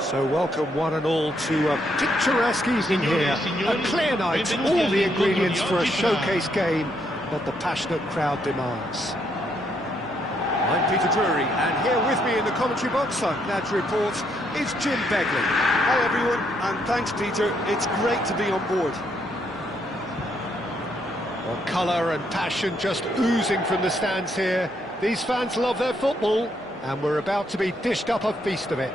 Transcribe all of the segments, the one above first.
So welcome one and all to a picturesque evening here, a clear night, all the ingredients for a showcase game that the passionate crowd demands. I'm Peter Drury, and here with me in the commentary box, I'm glad to report, is Jim Begley. Hi everyone, and thanks Peter, it's great to be on board. Well, colour and passion just oozing from the stands here. These fans love their football, and we're about to be dished up a feast of it.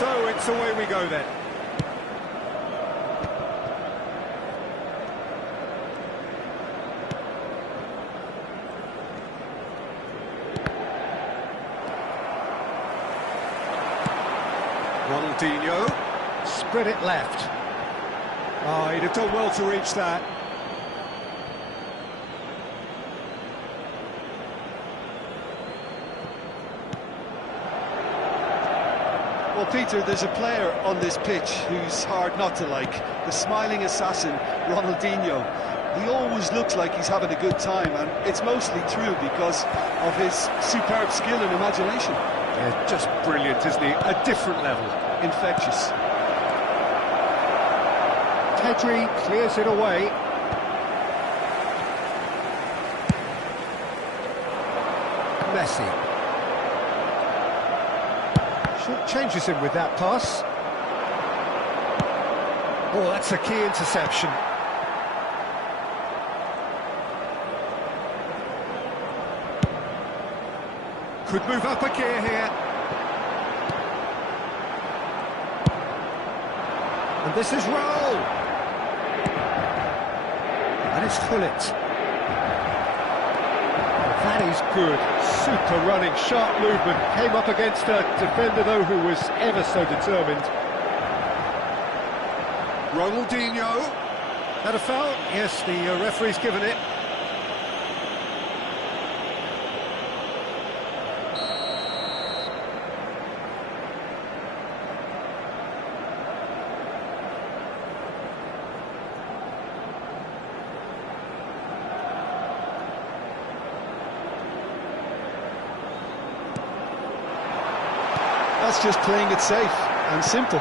So it's away we go then. Ronaldinho, spread it left. Oh, he'd have done well to reach that. Well, Peter, there's a player on this pitch who's hard not to like. The smiling assassin, Ronaldinho. He always looks like he's having a good time, and it's mostly true because of his superb skill and imagination. Yeah, just brilliant, isn't he? A different level. Infectious. Pedri clears it away. Messi. Changes him with that pass. Oh, that's a key interception. Could move up a gear here. And this is Raul. And it's Gullit. That is good. Super running, sharp movement. Came up against a defender, though, who was ever so determined. Ronaldinho. Had a foul? Yes, the referee's given it. that's just playing it safe and simple.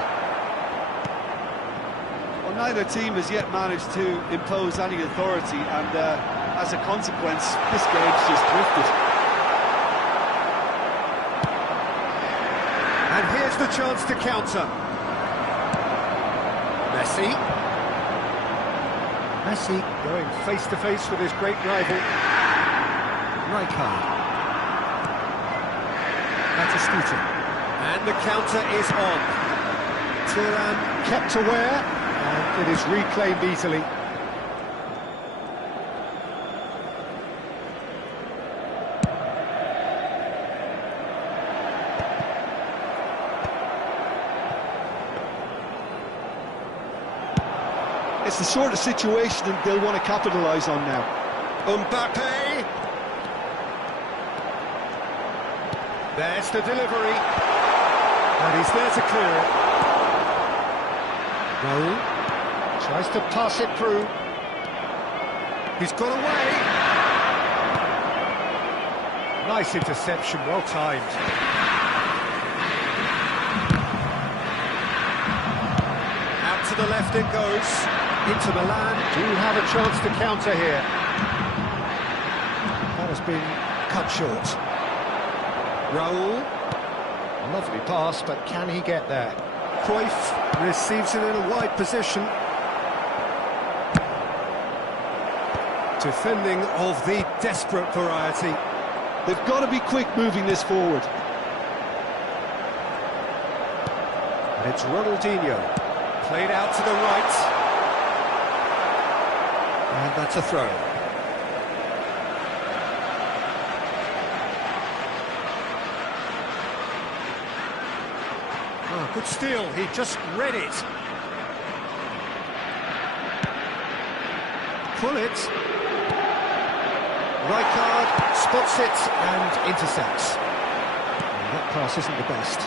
Well, neither team has yet managed to impose any authority, and as a consequence, this game's just drifted. And here's the chance to counter. Messi going face-to-face with his great rival. Rijkaard. Batistuta. And the counter is on. Turan kept aware, and it is reclaimed easily. It's the sort of situation that they'll want to capitalise on now. Mbappe. There's the delivery. And he's there to clear it. Raul tries to pass it through. He's got away. Nice interception, well timed. Out to the left it goes. Into Milan, do have a chance to counter here. That has been cut short. Raul, lovely pass, but can he get there? Cruyff receives it in a wide position. Defending of the desperate variety. They've got to be quick moving this forward. And it's Ronaldinho, played out to the right. And that's a throw. Oh, good steal, he just read it. Pull it. Rijkaard spots it and intercepts. And that pass isn't the best.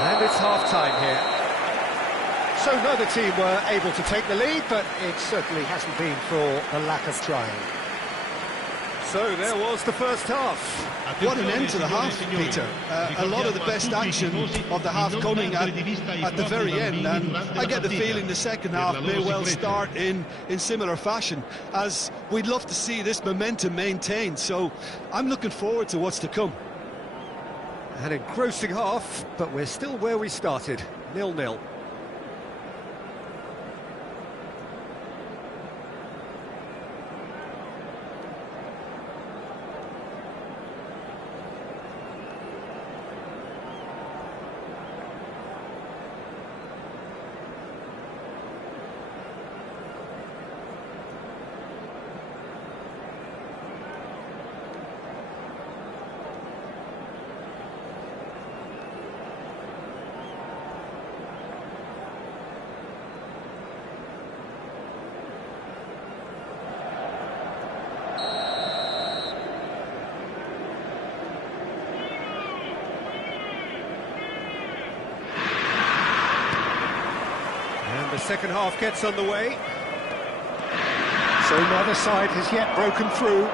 And it's half-time here. So neither team were able to take the lead, but it certainly hasn't been for the lack of trying. So there was the first half. What an end to the half, Peter. A lot of the best action of the half coming at the very end, and I get the feeling the second half may well start in similar fashion, as we'd love to see this momentum maintained, so I'm looking forward to what's to come. An engrossing half, but we're still where we started, 0-0. The second half gets underway. So neither side has yet broken through.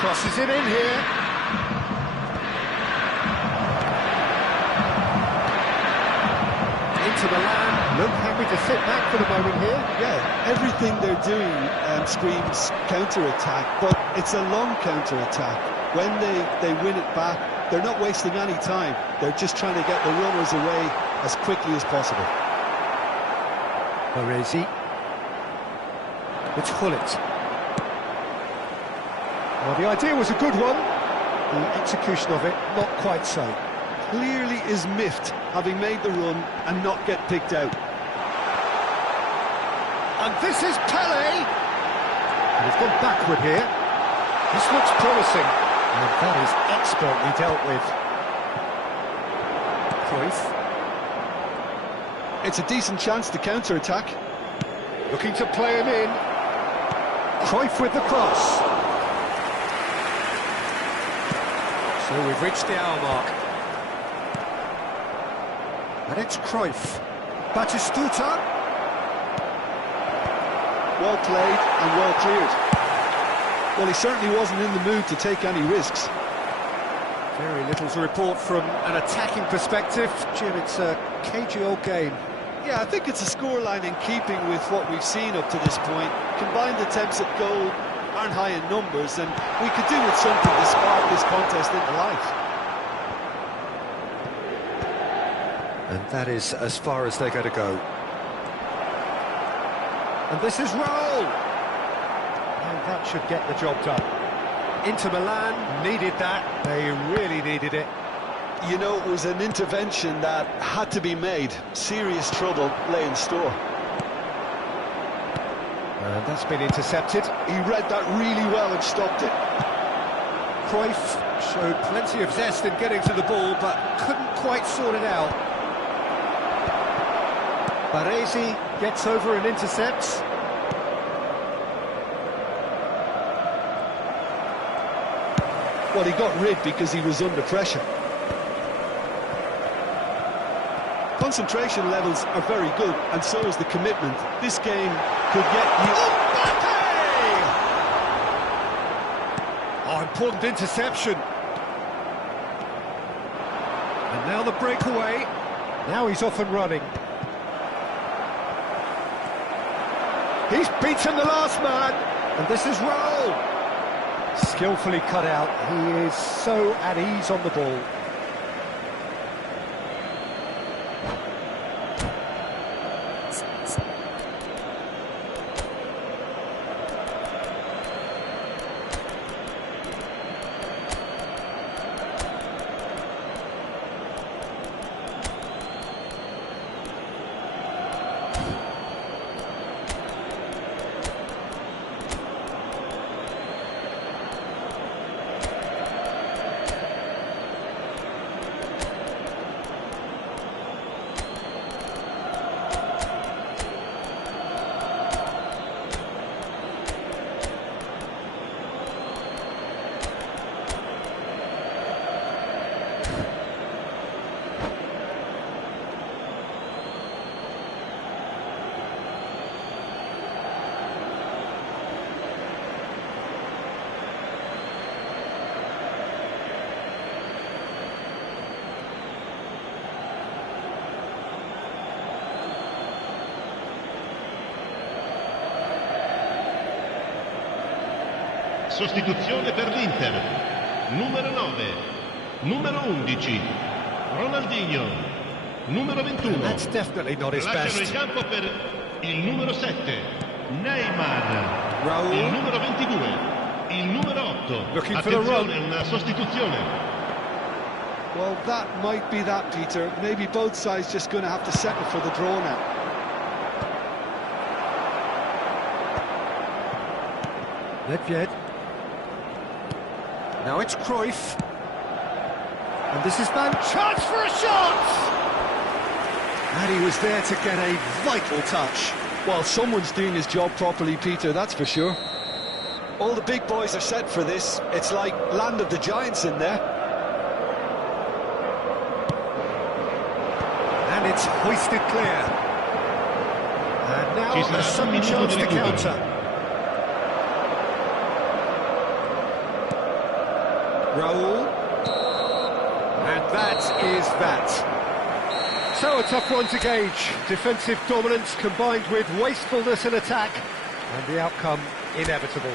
Crosses it in here. Into Milan. Look happy to sit back for the moment here. Yeah, everything they're doing screams counter-attack, but it's a long counter-attack. When they win it back, they're not wasting any time. They're just trying to get the runners away as quickly as possible. Baresi. It's Hullet. Well, the idea was a good one. The execution of it, not quite so. Clearly is miffed, having made the run and not get picked out. And this is Pele. And he's gone backward here. This looks promising. And that is expertly dealt with. Cruyff. It's a decent chance to counter-attack. Looking to play him in. Cruyff with the cross. So we've reached the hour mark. And it's Cruyff. Batistuta. Well played and well cleared. Well, he certainly wasn't in the mood to take any risks. Very little to report from an attacking perspective. Jim, it's a cagey old game. Yeah, I think it's a scoreline in keeping with what we've seen up to this point. Combined attempts at goal aren't high in numbers, and we could do with something to spark this contest into life. And that is as far as they're going to go. And this is roll! And that should get the job done. Inter Milan needed that. They really needed it. You know, it was an intervention that had to be made. Serious trouble lay in store. And that's been intercepted. He read that really well and stopped it. Cruyff showed plenty of zest in getting to the ball, but couldn't quite sort it out. Baresi gets over and intercepts. Well, he got rid because he was under pressure. Concentration levels are very good, and so is the commitment. This game could get you... Oh, important interception. And now the breakaway. Now he's off and running. He's beaten the last man. And this is Raul. Skillfully cut out. He is so at ease on the ball. Sostituzione per l'Inter. Numero 9, numero 11, Ronaldinho. Numero 21. That's definitely not his Lasciano best. il campo per il numero 7, Neymar. Raul. Il numero 22, il numero 8. Looking for the run. Attenzione, una sostituzione. Well, that might be that, Peter. Maybe both sides just going to have to settle for the draw now. Nedved. Now it's Cruyff. And this is Van. Chance for a shot! And he was there to get a vital touch. Well, someone's doing his job properly, Peter, that's for sure. All the big boys are set for this. It's like land of the giants in there. And it's hoisted clear. And now a sudden chance to counter. Raul. And that is that. So a tough one to gauge. Defensive dominance combined with wastefulness in attack, and the outcome inevitable.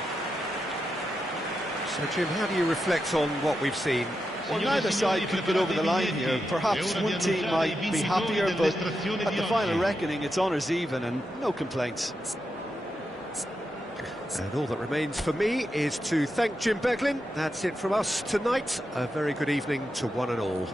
So Jim, how do you reflect on what we've seen? Well, neither side could get over the line here. Perhaps one team might be happier, but at the final reckoning it's honours even and no complaints. And all that remains for me is to thank Jim Beglin. That's it from us tonight. A very good evening to one and all.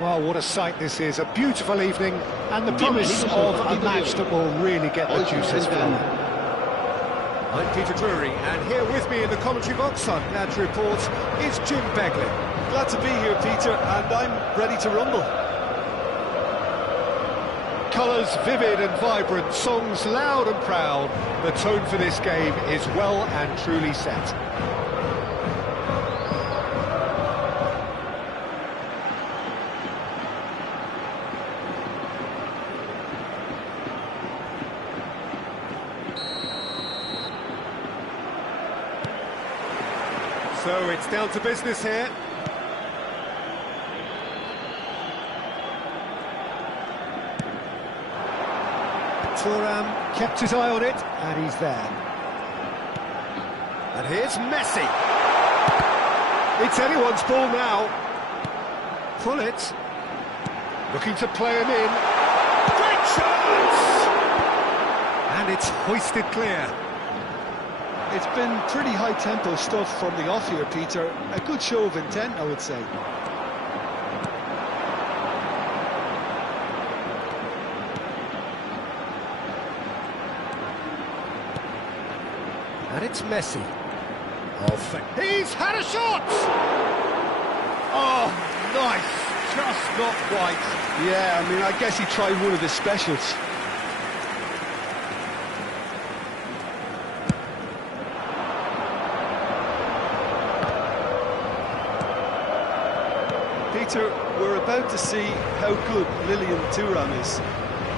Well, what a sight this is. A beautiful evening and the promise of a match that will really get the juices flowing. I'm Peter Drury, and here with me in the commentary box, I'm glad to report, is Jim Begley. Glad to be here, Peter, and I'm ready to rumble. Colours vivid and vibrant, songs loud and proud. The tone for this game is well and truly set. So it's down to business here. Thuram kept his eye on it, and he's there. And here's Messi. It's anyone's ball now. Pull it. Looking to play him in. Great chance! And it's hoisted clear. It's been pretty high-tempo stuff from the off here, Peter. A good show of intent, I would say. And it's Messi. He's had a shot! Oh, nice. Just not quite. Yeah, I mean, I guess he tried one of his specials. Peter, we're about to see how good Thuram is.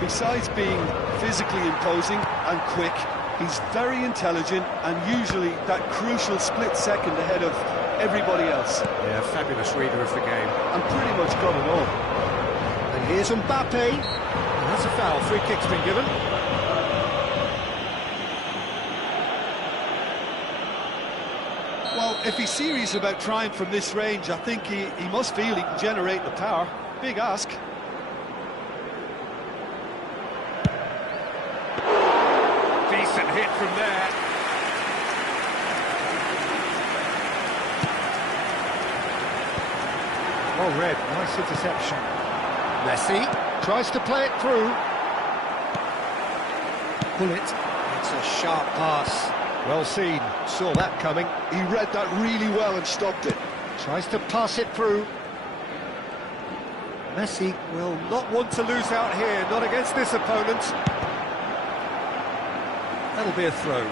Besides being physically imposing and quick, he's very intelligent and usually that crucial split second ahead of everybody else. Yeah, fabulous reader of the game. And pretty much got it all. And here's Mbappe. And that's a foul. Free kick's been given. Well, if he's serious about trying from this range, I think he must feel he can generate the power. Big ask. Decent hit from there. Well read, nice interception. Messi tries to play it through. Pull it. It's a sharp pass. Well seen, saw that coming. He read that really well and stopped it. Tries to pass it through. Messi will not want to lose out here, not against this opponent. That'll be a throw.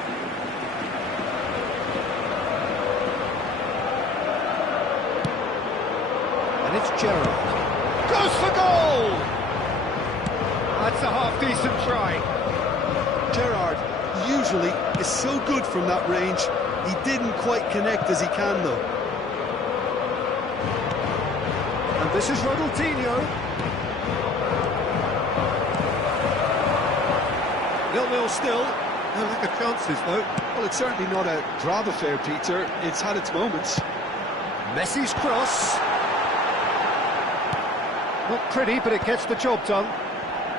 And it's Gerrard. Goes for goal! That's a half-decent try. Gerrard usually is so good from that range. He didn't quite connect as he can, though. And this is Ronaldinho. 0-0 still. No lack of chances, though. Well, it's certainly not a drab affair, Peter. It's had its moments. Messi's cross. Not pretty, but it gets the job done.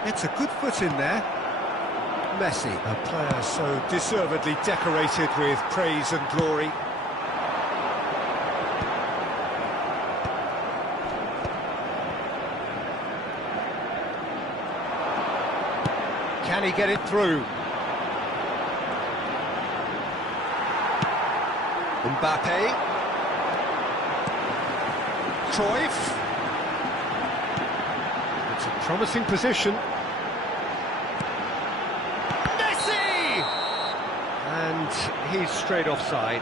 It's a good foot in there. Messi, a player so deservedly decorated with praise and glory. Can he get it through? Mbappe. Cruyff. It's a promising position. Messi! And he's straight offside.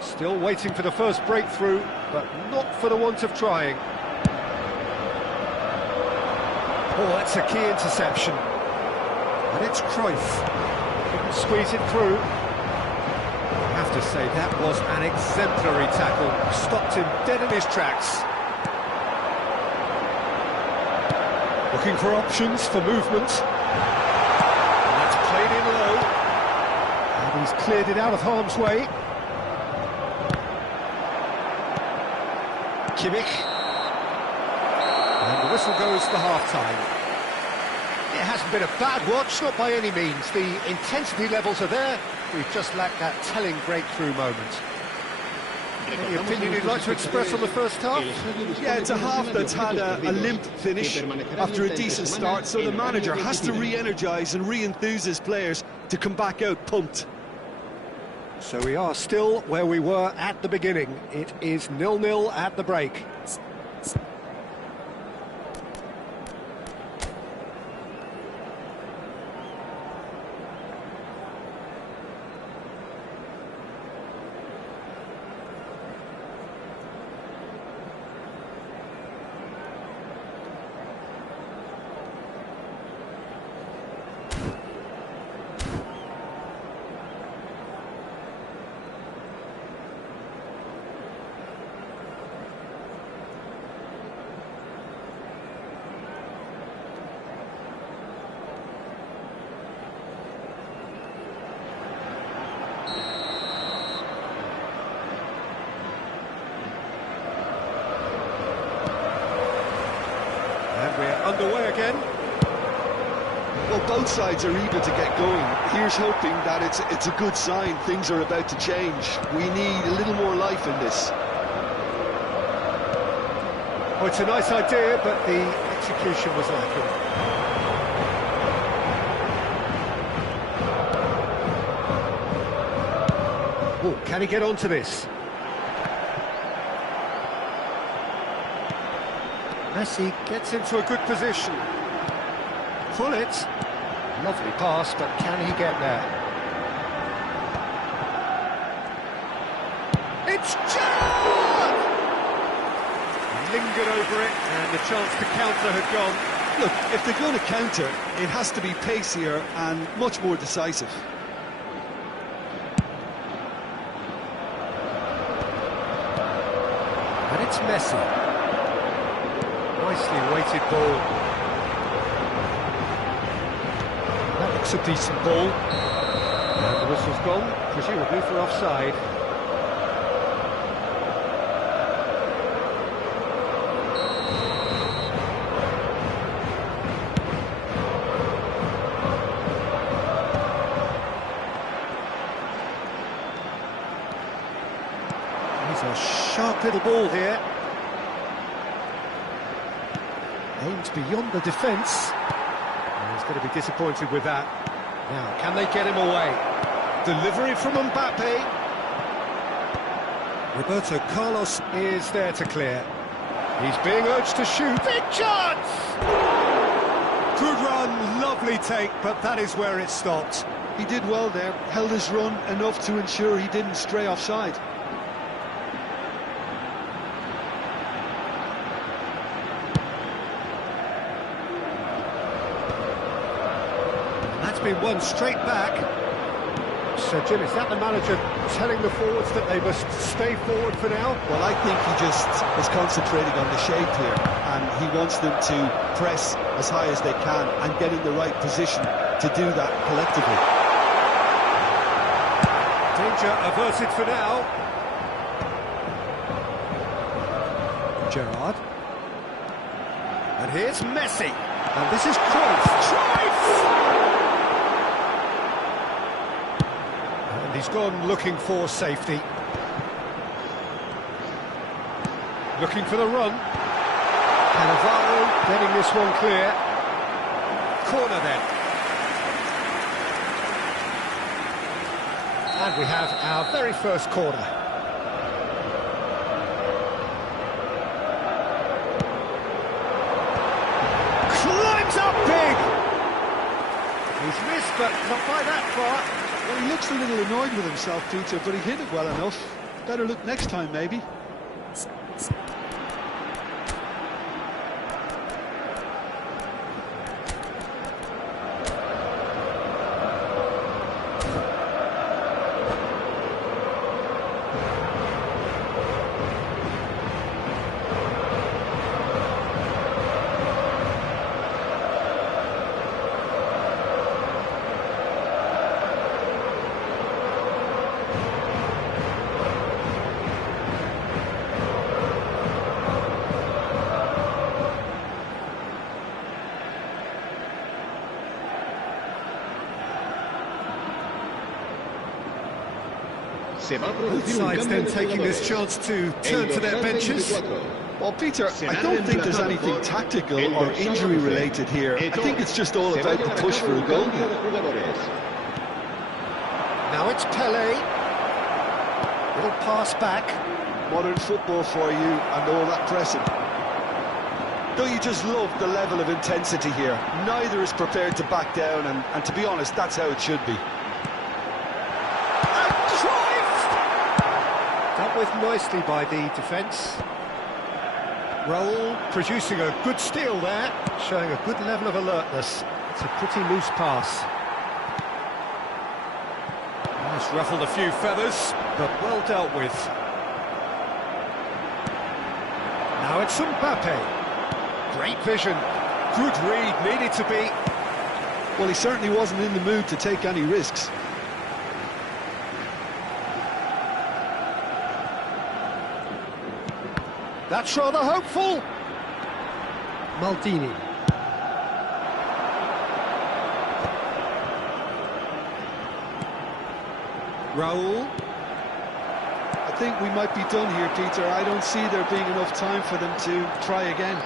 Still waiting for the first breakthrough, but not for the want of trying. Oh, that's a key interception. And it's Cruyff. Couldn't squeeze it through. I have to say, that was an exemplary tackle. Stopped him dead in his tracks. Looking for options for movement. And that's played in low. And he's cleared it out of harm's way. Kimmich. And the whistle goes for half-time. It hasn't been a bad watch, not by any means. The intensity levels are there. We've just lacked that telling breakthrough moment. Any opinion you'd like to express on the first half? Yeah, it's a half that's had a limp finish after a decent start, so the manager has to re-energise and re-enthuse his players to come back out pumped. So we are still where we were at the beginning. It is 0-0 at the break. We're underway again. Well, both sides are eager to get going. Here's hoping that it's a good sign. Things are about to change. We need a little more life in this. Oh, it's a nice idea, but the execution was lacking. Oh, can he get onto this? Messi gets into a good position. Pull it. Lovely pass, but can he get there? It's Gerrard! Lingered over it, and the chance to counter had gone. Look, if they're going to counter, it has to be pacier and much more decisive. And it's Messi. Nicely weighted ball. That looks a decent ball. And the whistle's gone, presumably for offside. He's a sharp little ball here. Aimed beyond the defence. And he's going to be disappointed with that. Now, can they get him away? Delivery from Mbappe. Roberto Carlos is there to clear. He's being urged to shoot. Big chance! Good run, lovely take, but that is where it stopped. He did well there, held his run enough to ensure he didn't stray offside. Been won straight back. So, Jim, is that the manager telling the forwards that they must stay forward for now? Well, I think he just is concentrating on the shape here, and he wants them to press as high as they can and get in the right position to do that collectively. Danger averted for now. Gerrard. And here's Messi. And this is Cruyff. He's gone looking for safety. Looking for the run. Cannavaro getting this one clear. Corner then. And we have our very first corner. Climbs up big! He's missed, but not by that far. Well, he looks a little annoyed with himself, Peter, but he hit it well enough. Better look next time, maybe. Both sides then taking this chance to turn to their benches. Well, Peter, I don't think there's anything tactical or injury-related here. I think it's just all about the push for a goal. Now it's Pele. Little pass back. Modern football for you and all that pressing. Don't you just love the level of intensity here? Neither is prepared to back down, and to be honest, that's how it should be. Dealt with nicely by the defence. Raul producing a good steal there, showing a good level of alertness. It's a pretty loose pass. It's ruffled a few feathers, but well dealt with. Now it's Mbappe. Great vision. Good read, needed to be. Well, he certainly wasn't in the mood to take any risks. That's rather hopeful. Maldini. Raul. I think we might be done here, Peter. I don't see there being enough time for them to try again.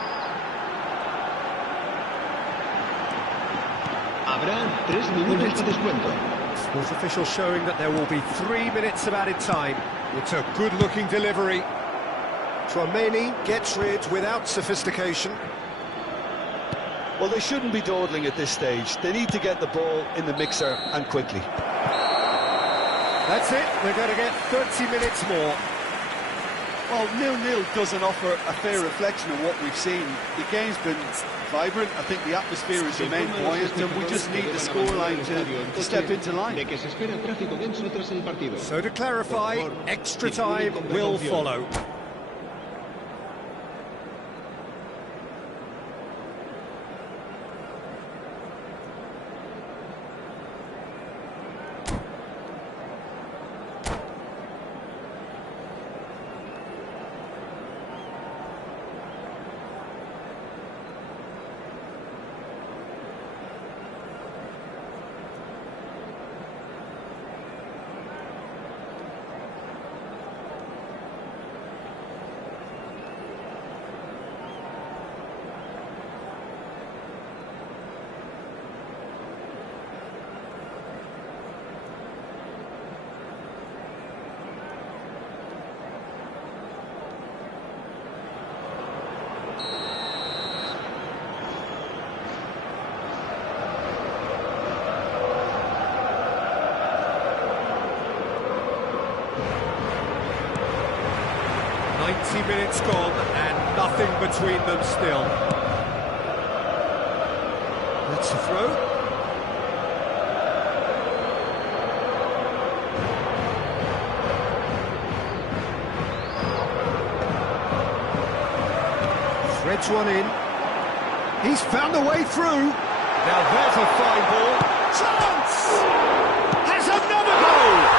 Sports official showing that there will be 3 minutes of added time. It's a good-looking delivery. Tchouameni gets rid without sophistication. Well, they shouldn't be dawdling at this stage. They need to get the ball in the mixer and quickly. That's it, they're going to get 30 minutes more. Well, 0-0 doesn't offer a fair reflection of what we've seen. The game's been vibrant. I think the atmosphere has remained buoyant, and we just need the scoreline to step into line. So to clarify, extra time will follow. Minutes gone and nothing between them still. That's the throw. Threads one in. He's found a way through. Now there's a fine ball. Chance! Has another goal!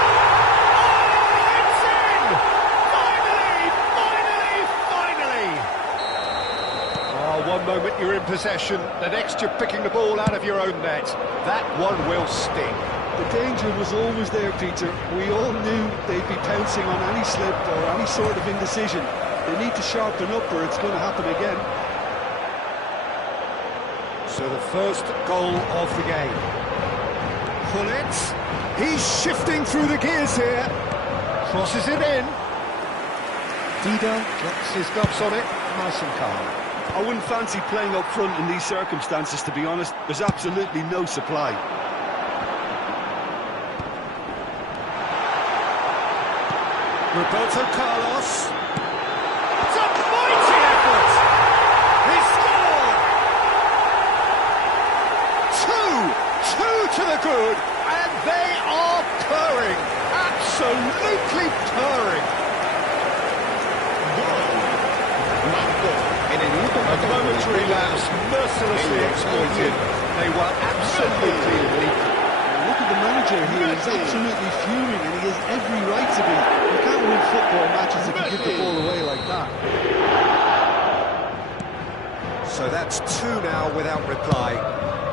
One moment you're in possession, the next you're picking the ball out of your own net. That one will sting. The danger was always there, Peter. We all knew they'd be pouncing on any slip or any sort of indecision. They need to sharpen up or it's going to happen again. So the first goal of the game. Pullet. He's shifting through the gears here. Crosses it in. Dida gets his gloves on it, nice and calm. I wouldn't fancy playing up front in these circumstances, to be honest. There's absolutely no supply. Roberto Carlos. It's a mighty effort! He scored! Two to the good, and they are purring. Absolutely purring. A momentary lapse, mercilessly exploited. They were absolutely lethal. Look at the manager here, he's absolutely fuming, and he has every right to be. You can't win football matches if you give the ball away like that. So that's two now without reply.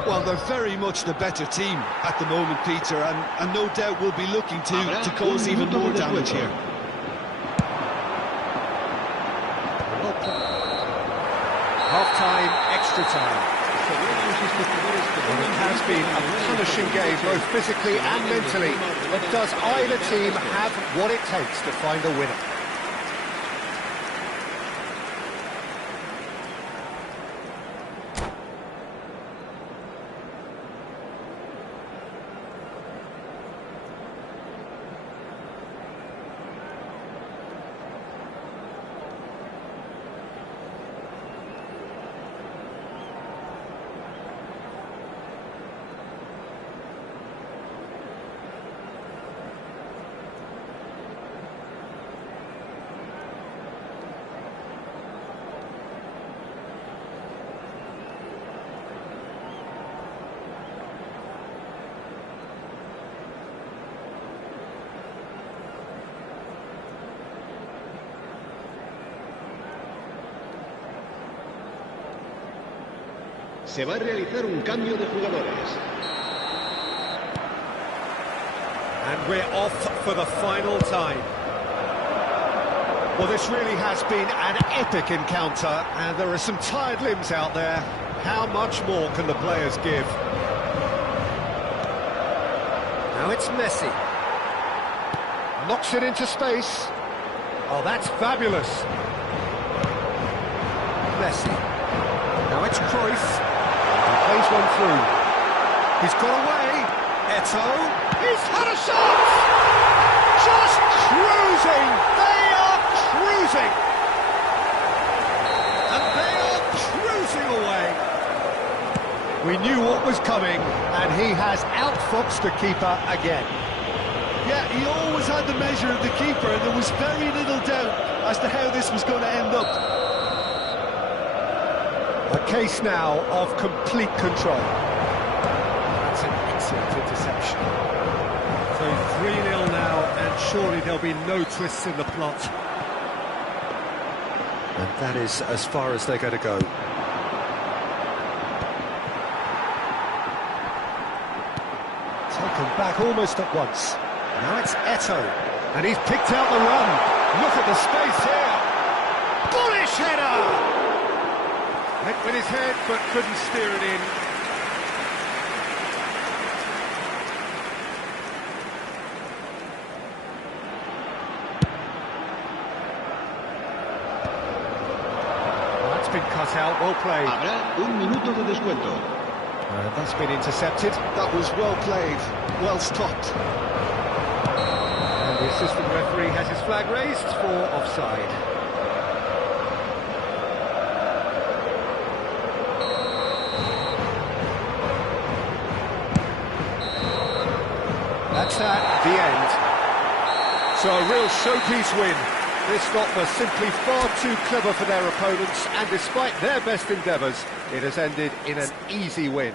Well, they're very much the better team at the moment, Peter, and no doubt will be looking to cause even more damage here. Half-time, extra time. Well, it has been a punishing game, both physically and mentally. But does either team have what it takes to find a winner? Se va a realizar un cambio de jugadores. And we're off for the final time. Well, this really has been an epic encounter, and there are some tired limbs out there. How much more can the players give? Now it's Messi. Knocks it into space. Oh, that's fabulous. Messi. Now it's Cruyff. He plays one through. He's got away. Eto'o. He's had a shot! Just cruising! They are cruising! And they are cruising away. We knew what was coming, and he has outfoxed the keeper again. Yeah, he always had the measure of the keeper, and there was very little doubt as to how this was going to end up. A case now of complete control. That's an excellent interception. So 3-0 now, and surely there'll be no twists in the plot. And that is as far as they're going to go. Taken back almost at once. Now it's Eto'o, and he's picked out the run. Look at the space here. Bullish header! Hit with his head, but couldn't steer it in. Well, that's been cut out, well played. Habrá un minuto de descuento. And that's been intercepted. That was well played, well stopped. And the assistant referee has his flag raised for offside. That's the end. So a real showpiece win. This lot were simply far too clever for their opponents, and despite their best endeavours, it has ended in an easy win.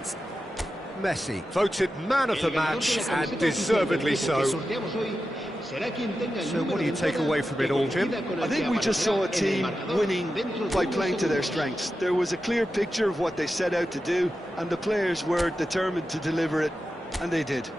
Messi, voted man of the match, and deservedly so. So what do you take away from it all, Jim? I think we just saw a team winning by playing to their strengths. There was a clear picture of what they set out to do, and the players were determined to deliver it, and they did.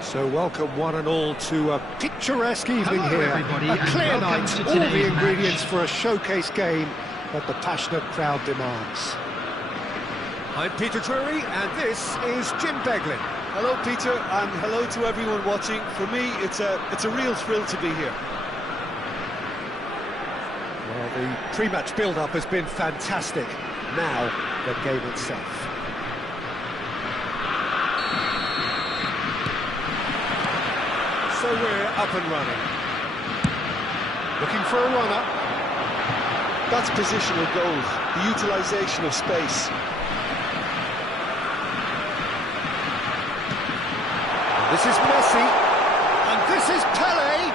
So welcome one and all to a picturesque evening Hello, here. everybody, A and clear welcome night, to all the today's ingredients match. for a showcase game that the passionate crowd demands. I'm Peter Drury, and this is Jim Beglin. Hello, Peter, and hello to everyone watching. For me, it's a real thrill to be here. Well, the pre-match build-up has been fantastic. Now, the game itself. So we're up and running. Looking for a runner. That's positional goals, the utilisation of space. This is Messi, and this is Pele.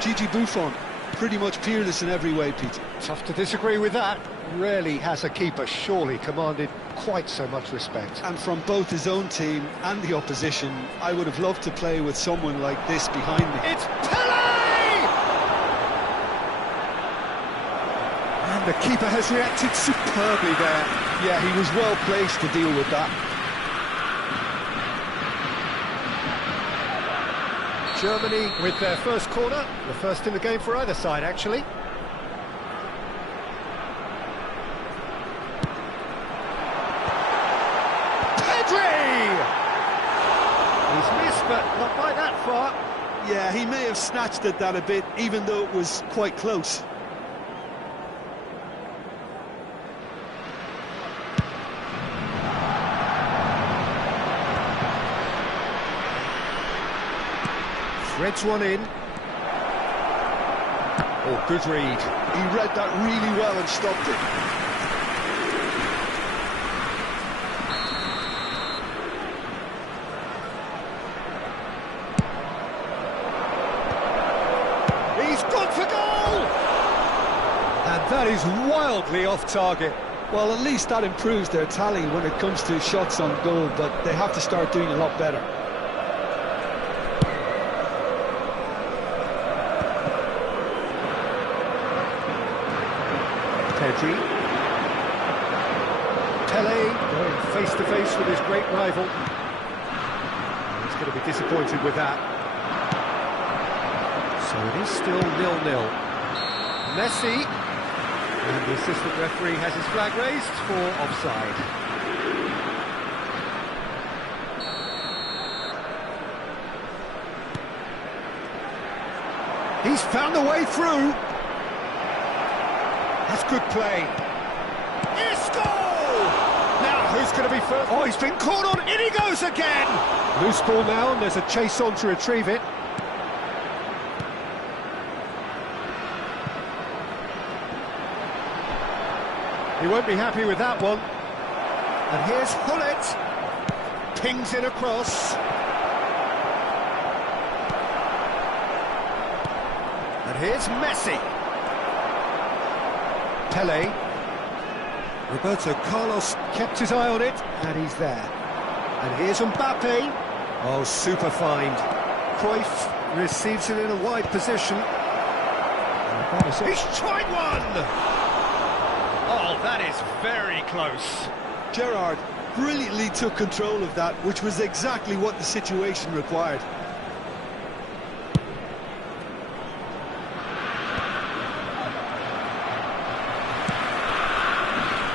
Gigi Buffon, pretty much peerless in every way, Peter. Tough to disagree with that. Rarely has a keeper surely commanded quite so much respect. And from both his own team and the opposition, I would have loved to play with someone like this behind me. It's Pele! And the keeper has reacted superbly there. Yeah, he was well placed to deal with that. Germany with their first corner, the first in the game for either side, actually. He's missed, but not by that far. Yeah, he may have snatched at that a bit, even though it was quite close. Threads one in. Oh, good read. He read that really well and stopped it. He's gone for goal! And that is wildly off target. Well, at least that improves their tally when it comes to shots on goal, but they have to start doing a lot better. Pedri. Pele going face-to-face with his great rival. He's going to be disappointed with that. So it is still 0-0. Messi. And the assistant referee has his flag raised for offside. He's found a way through. That's good play. Isco! Now, who's going to be first? Oh, he's been caught on. In he goes again! Loose ball now, and there's a chase on to retrieve it. He won't be happy with that one. And here's Hullet. Pings in across. And here's Messi. Pele. Roberto Carlos kept his eye on it, and he's there. And here's Mbappe. Oh, super find. Cruyff receives it in a wide position. He's tried one! Oh, that is very close. Gerrard brilliantly took control of that, which was exactly what the situation required.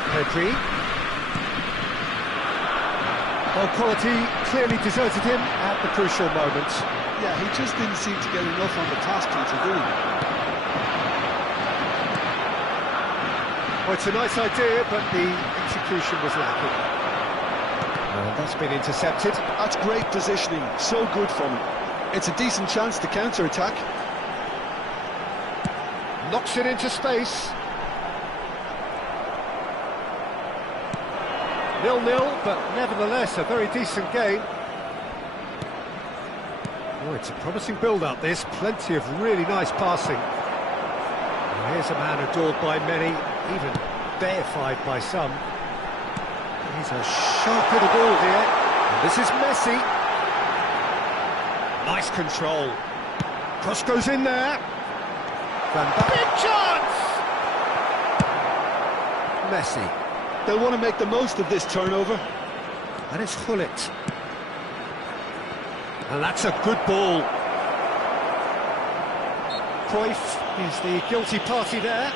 Pedri. Well, quality clearly deserted him at the crucial moment. Yeah, he just didn't seem to get enough on the pass, Peter, did he? Well, it's a nice idea, but the execution was lacking. Well, that's been intercepted. That's great positioning, so good from him. It's a decent chance to counter-attack. Knocks it into space. 0-0, but nevertheless a very decent game. Oh, it's a promising build-up, this. Plenty of really nice passing. Well, here's a man adored by many, even deified by some. He's a sharp hit of ball here. And this is Messi. Nice control. Cross goes in there. Big chance! Messi. They'll want to make the most of this turnover. And it's Hullet. And that's a good ball. Cruyff is the guilty party there.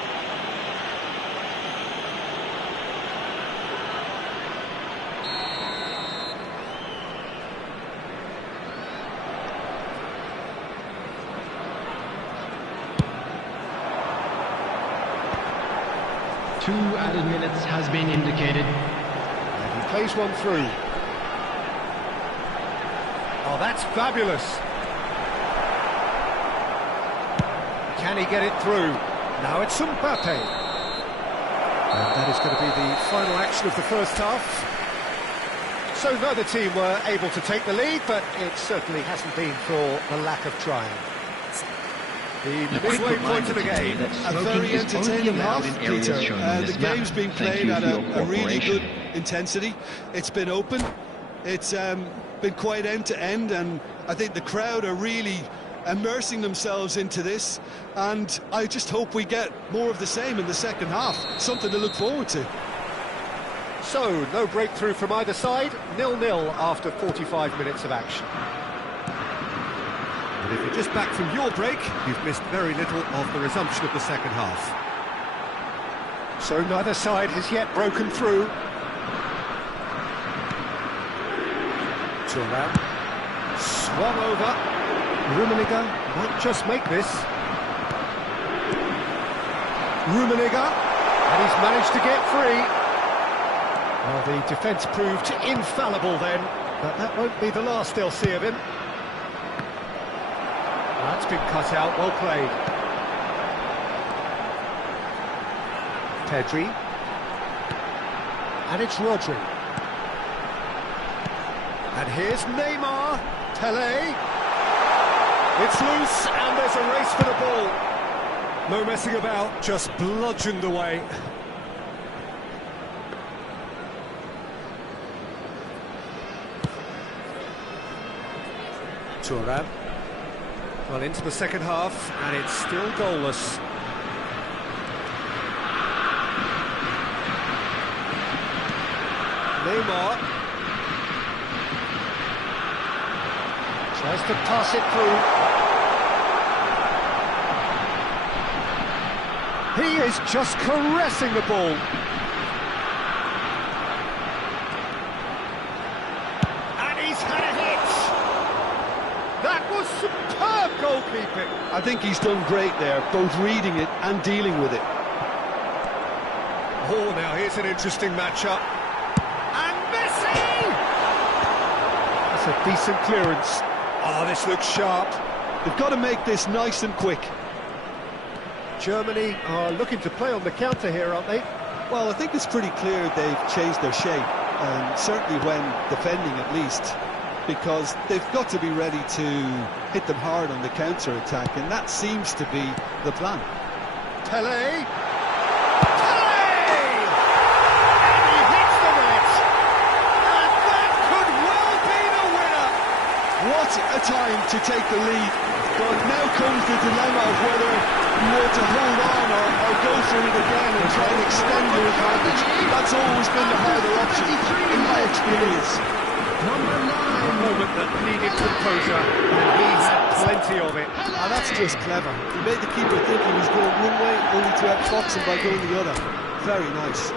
Two added minutes has been indicated. And he plays one through. Oh, that's fabulous. Can he get it through? Now it's Mbappe. And that is going to be the final action of the first half. So neither team were able to take the lead, but it certainly hasn't been for the lack of trying. The midway point of the game. A very entertaining half, Peter. The game's been played at a really good intensity. It's been open. It's been quite end-to-end, and I think the crowd are really immersing themselves into this, and I just hope we get more of the same in the second half. Something to look forward to. So, no breakthrough from either side, 0-0 after 45 minutes of action. And if you're just back from your break, you've missed very little of the resumption of the second half. So neither side has yet broken through. Thuram, swung over. Rummenigge might just make this. Rummenigge, and he's managed to get free. Well, the defence proved infallible then, but that won't be the last they'll see of him. That's been cut out, well played. Pedri. And it's Rodri. And here's Neymar. Pelé. It's loose, and there's a race for the ball. No messing about, just bludgeoned away. Thuram. Well, into the second half, and it's still goalless. Neymar tries to pass it through. He is just caressing the ball. And he's had a hit. That was superb goalkeeping. I think he's done great there, both reading it and dealing with it. Oh, now here's an interesting matchup. And Messi! That's a decent clearance. Oh, this looks sharp. They've got to make this nice and quick. Germany are looking to play on the counter here, aren't they? Well, I think it's pretty clear they've changed their shape, and certainly when defending at least, because they've got to be ready to hit them hard on the counter-attack, and that seems to be the plan. Pelé! Pelé! And he hits the net! And that could well be the winner! What a time to take the lead, but now comes the dilemma of whether you want to hold on or go through it again and try and extend your advantage. That's always been the harder option, in my experience. Number 9, a moment that needed composure, and he had plenty of it. And that's just clever. He made the keeper think he was going one way, only to outfox him by going the other. Very nice.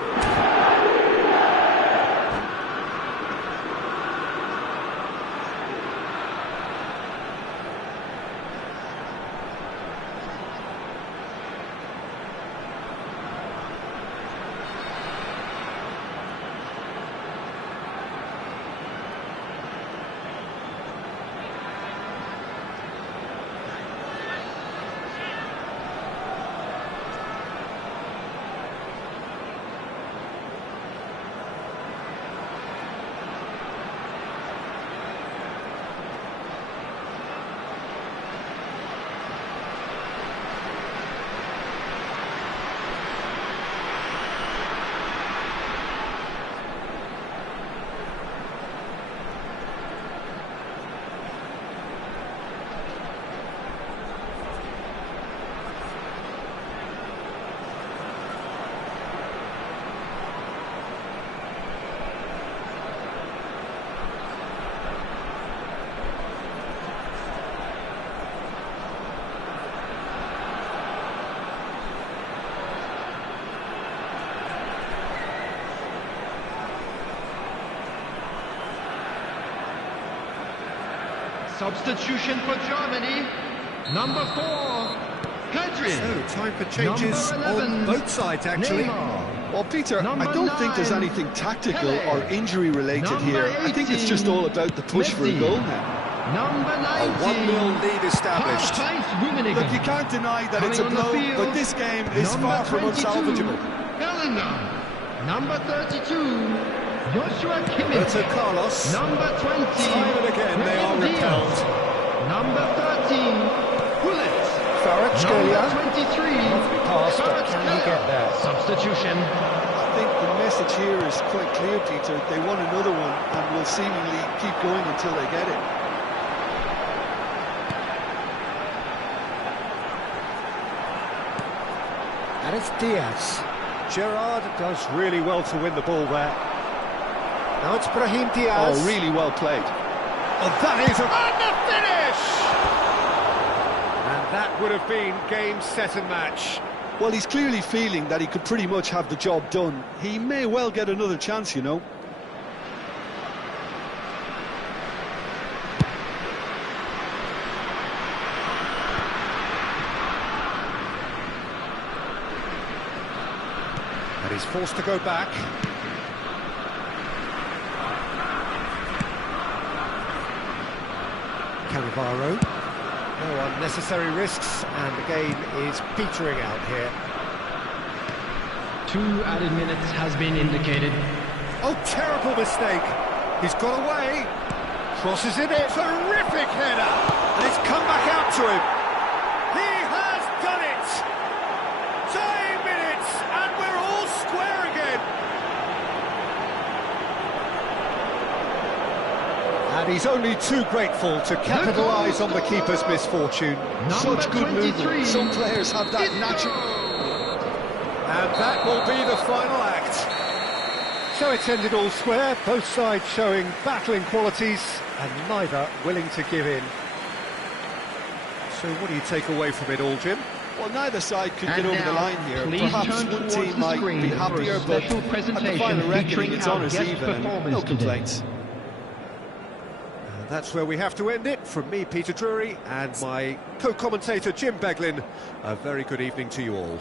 Substitution for Germany. Number 4, Pedri. So, time for changes on both sides, actually. Neymar. Well, Peter, Number I don't think there's 9, anything tactical Pele. or injury-related Number here. I think it's just 18, all about the push for a Messi. goal now. Number A 19. 1-0 lead established. Karl-Heinz Rummenigge. Look, you can't deny that it's a Coming on blow, the field, but this game is number far from 22, unsalvageable. Bellingham. Number 32, Joshua Kimmich. Roberto Carlos. Number 20, Time and again they are Brahim repelled. Diaz. Number 13, Gullit. Kvaratskhelia. Number 23, Lovely pass, but can he get there? Substitution. I think the message here is quite clear, Peter. They want another one and will seemingly keep going until they get it. And it's Diaz. Gerrard does really well to win the ball there. Now it's Brahim Diaz. Oh, really well played. Oh, that is and the finish! And that would have been game, set and match. Well, he's clearly feeling that he could pretty much have the job done. He may well get another chance, you know. And he's forced to go back. Cannavaro. No unnecessary risks, and the game is petering out here. 2 added minutes has been indicated. Oh, terrible mistake. He's got away. Crosses it in. Terrific header. And it's come back out to him. He has done it. 9 minutes, and we're all square again. And he's only too grateful to capitalise on the keeper's misfortune. Such good 23, movement. Some players have that natural... And that will be the final act. So it's ended all square, both sides showing battling qualities and neither willing to give in. So what do you take away from it all, Jim? Well, neither side could And get over the now, line here. please Perhaps turn one towards team the might screen be for a happier, but special at the presentation final reckoning, featuring it's our honours guest even and performers no today. complaints. And that's where we have to end it. From me, Peter Drury, and my co-commentator, Jim Beglin. A very good evening to you all.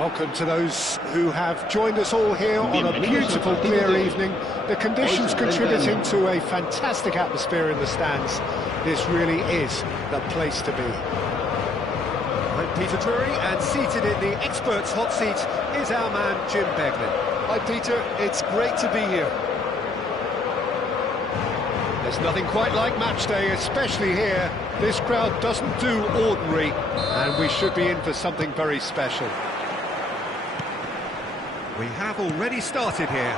Welcome to those who have joined us all here on a beautiful, clear evening. The conditions contributing to a fantastic atmosphere in the stands. This really is the place to be. I'm Peter Drury, and seated in the experts' hot seat is our man Jim Beglin. Hi Peter, it's great to be here. There's nothing quite like match day, especially here. This crowd doesn't do ordinary, and we should be in for something very special. We have already started here.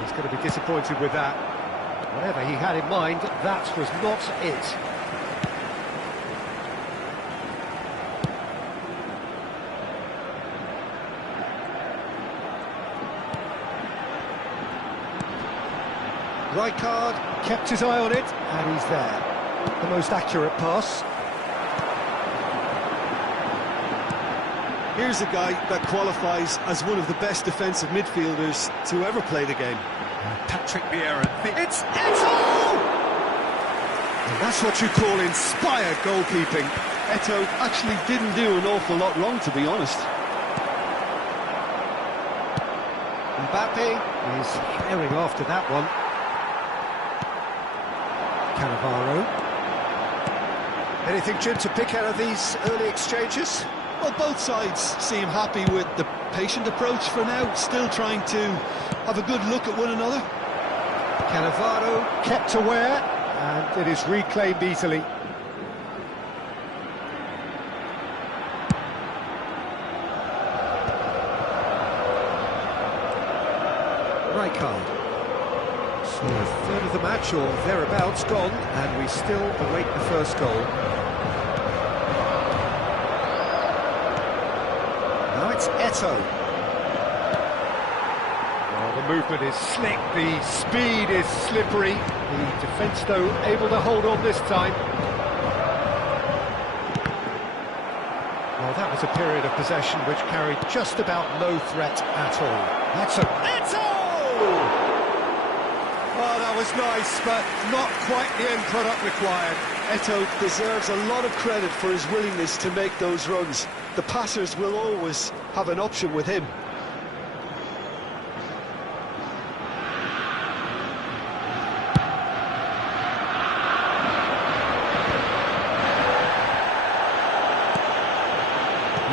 He's going to be disappointed with that. Whatever he had in mind, that was not it. Rijkaard kept his eye on it, and he's there. The most accurate pass. Here's a guy that qualifies as one of the best defensive midfielders to ever play the game. Patrick Vieira. It's Eto'o! And that's what you call inspired goalkeeping. Eto'o actually didn't do an awful lot wrong, to be honest. Mbappe is herring after that one. Cannavaro. Anything, Jim, to pick out of these early exchanges? Well, both sides seem happy with the patient approach for now, still trying to have a good look at one another. Cannavaro kept aware, and it is reclaimed easily. Rijkaard. So a third of the match, or thereabouts, gone, and we still await the first goal. Now it's Eto'o. Well, the movement is slick, the speed is slippery. The defence, though, able to hold on this time. Well, that was a period of possession which carried just about no threat at all. Eto'o! Oh, that was nice, but not quite the end product required. Eto'o deserves a lot of credit for his willingness to make those runs. The passers will always have an option with him.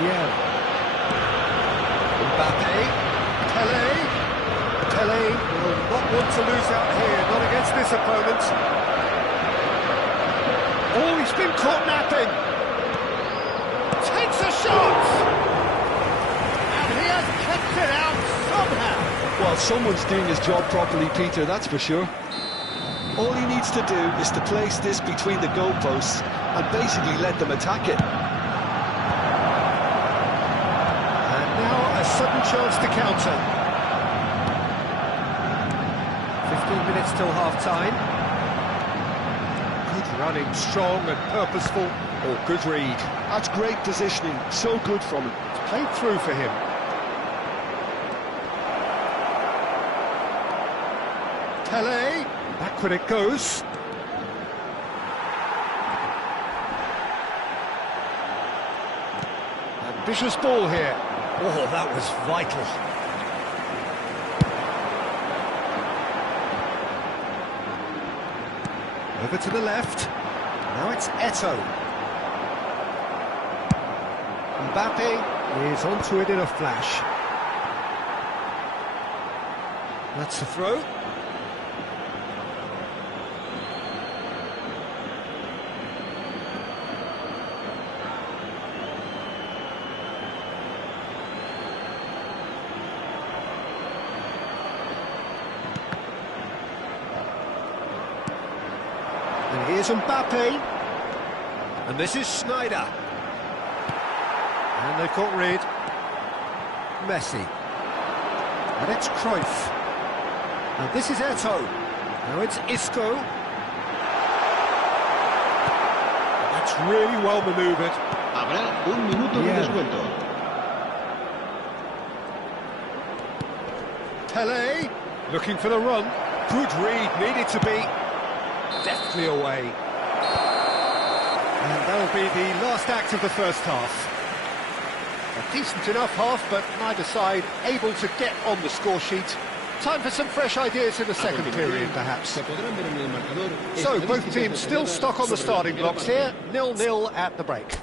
Yeah. Mbappe. Pele will not want to lose out here, not against this opponent. Oh, he's been caught napping. Takes a shot! And he has kept it out somehow. Well, someone's doing his job properly, Peter, that's for sure. All he needs to do is to place this between the goalposts and basically let them attack it. And now a sudden chance to counter. 15 minutes till half-time. Good running, strong and purposeful. Oh, good read. That's great positioning, so good from him. It's played through for him. Pele, backward it goes. Ambitious ball here. Oh, that was vital. Over to the left. Now it's Eto'o. Mbappe is onto it in a flash. That's a throw. And here's Mbappe. And this is Schneider. And they've got rid. Messi. And it's Cruyff. And this is Eto'o. Now it's Isco. That's really well manoeuvred. Habrá un minuto de descuento. Pele, looking for the run. Good read, needed to be. Deftly away. And That'll be the last act of the first half. A decent enough half, but neither side able to get on the score sheet. Time for some fresh ideas in the second period, perhaps. So, both teams still stuck on the starting blocks here, 0-0 at the break.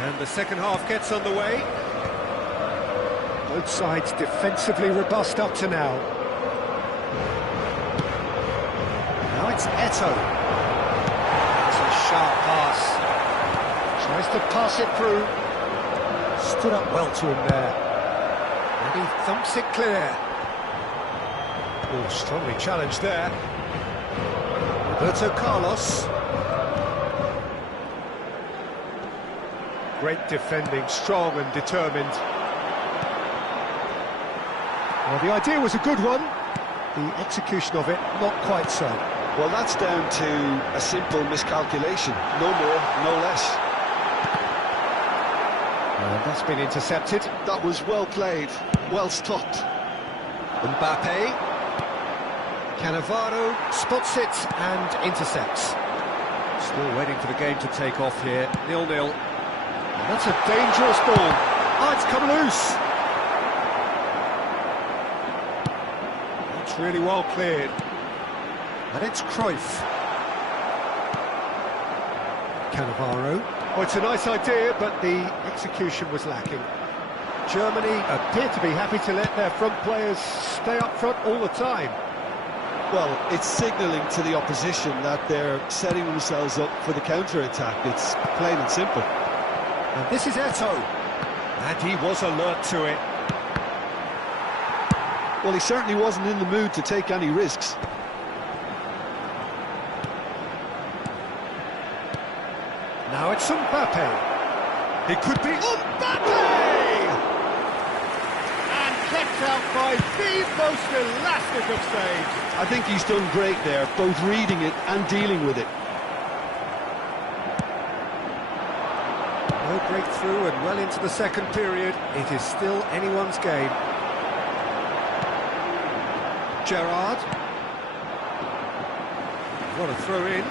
And the second half gets underway. Both sides defensively robust up to now. Now it's Eto'o. That's a sharp pass. Tries to pass it through. Stood up well to him there. And he thumps it clear. Oh, strongly challenged there. Roberto Carlos. Great defending, strong and determined. Well, the idea was a good one. The execution of it, not quite so. Well, that's down to a simple miscalculation. No more, no less. And that's been intercepted. That was well played, well stopped. Mbappe. Cannavaro spots it and intercepts. Still waiting for the game to take off here. 0-0. That's a dangerous ball. Oh, it's come loose. It's really well cleared. And it's Cruyff. Cannavaro. Oh, it's a nice idea, but the execution was lacking. Germany appear to be happy to let their front players stay up front all the time. Well, it's signalling to the opposition that they're setting themselves up for the counter-attack. It's plain and simple. And this is Eto'o, and he was alert to it. Well, he certainly wasn't in the mood to take any risks. Now it's Mbappe. It could be Mbappe! And kept out by the most elastic of saves. I think he's done great there, both reading it and dealing with it. No breakthrough and well into the second period. It is still anyone's game. Gerrard. What a throw in.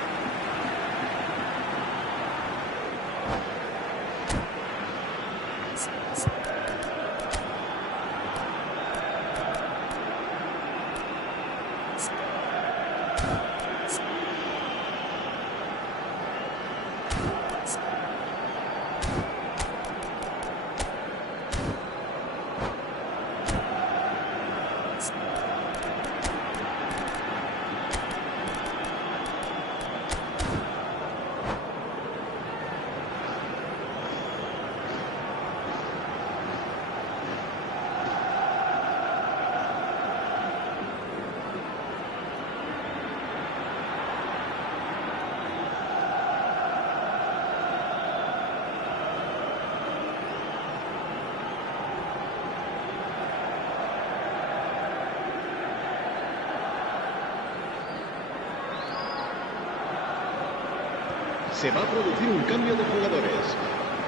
Se va a producir un cambio de jugadores.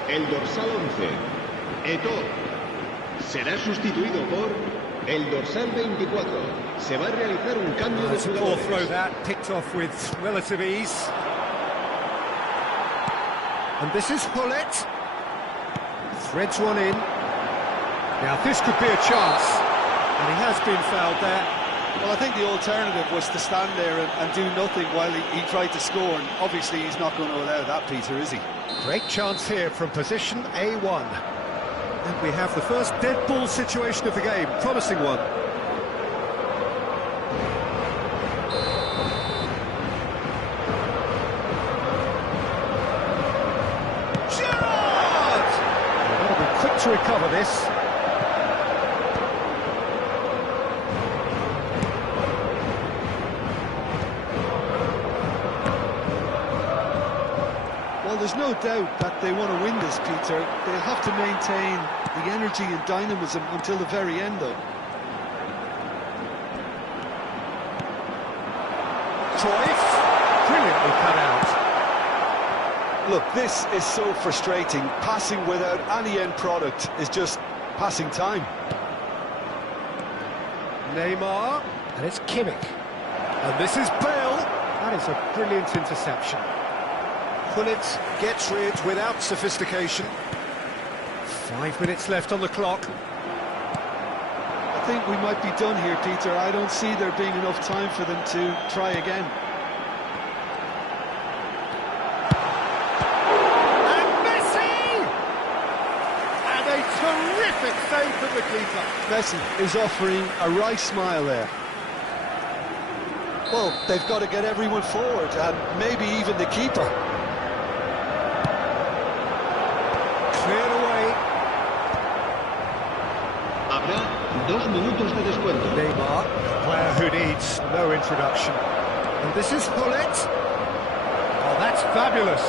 El dorsal 11, Eto'o, será sustituido por el dorsal 24. Se va a realizar un cambio de Poor throw jugadores. that, picked off with relative ease. And this is Hullet. Threads one in. Now this could be a chance. And he has been fouled there. Well, I think the alternative was to stand there and do nothing while he tried to score, and obviously he's not going to allow that, Peter, is he? Great chance here from position A1. And we have the first dead ball situation of the game. Promising one. Gerrard! to recover this. Well, there's no doubt that they want to win this, Peter. They'll have to maintain the energy and dynamism until the very end, though. Cruyff, brilliantly cut out. Look, this is so frustrating. Passing without any end product is just passing time. Neymar, and it's Kimmich. And this is Bale. That is a brilliant interception. Gullit gets rid without sophistication. 5 minutes left on the clock. I think we might be done here, Peter. I don't see there being enough time for them to try again. And Messi! And a terrific save from the keeper. Messi is offering a right smile there. Well, they've got to get everyone forward, and maybe even the keeper. Cleared away. Habrá 2 minutos de descuento. Neymar, a player who needs no introduction. And this is Gullit. Oh, that's fabulous.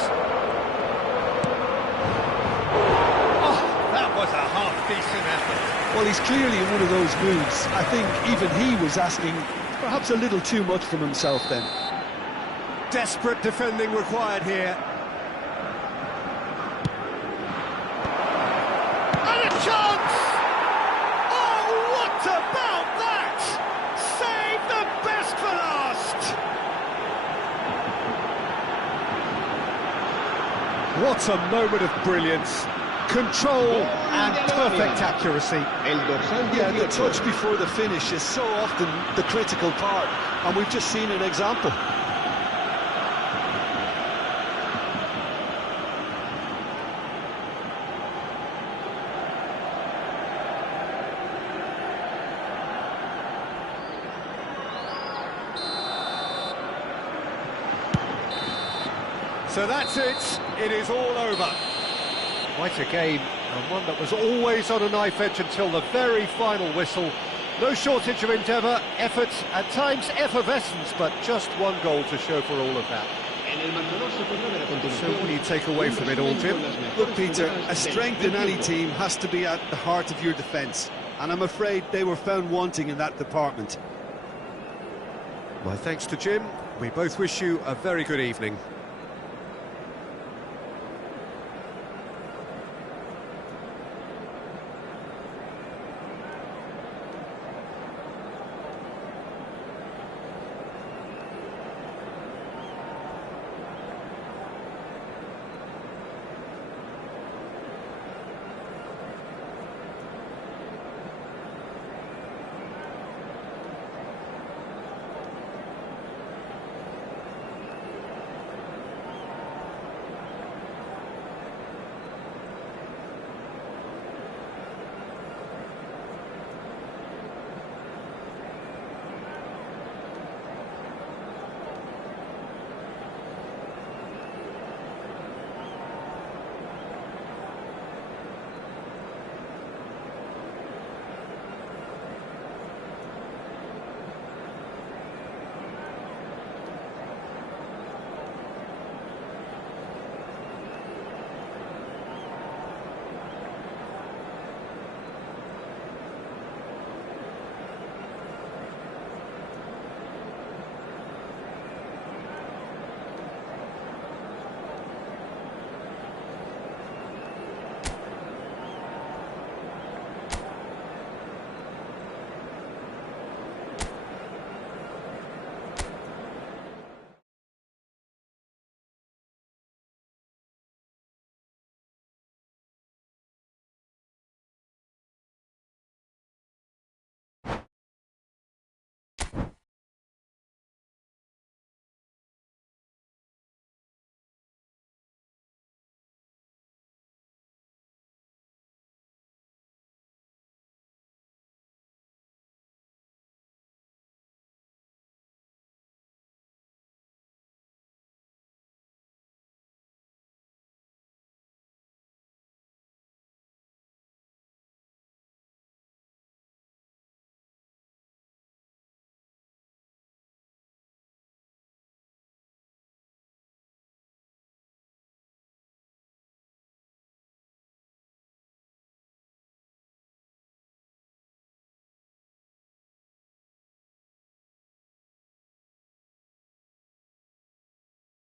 Oh, that was a half-decent effort. Well, he's clearly in one of those moods. I think even he was asking perhaps a little too much from himself then. Desperate defending required here. And a chance! Oh, what about that? Save the best for last! What a moment of brilliance. Control and perfect accuracy. El dorsal Yeah, the 18. touch before the finish is so often the critical part, and we've just seen an example. So that's it. It is all over. Quite a game, and one that was always on a knife edge until the very final whistle. No shortage of endeavour, effort, at times effervescence, but just one goal to show for all of that. So what do you take away from it all, Jim? Look, Peter, a strength in any team has to be at the heart of your defence, and I'm afraid they were found wanting in that department. My thanks to Jim. We both wish you a very good evening.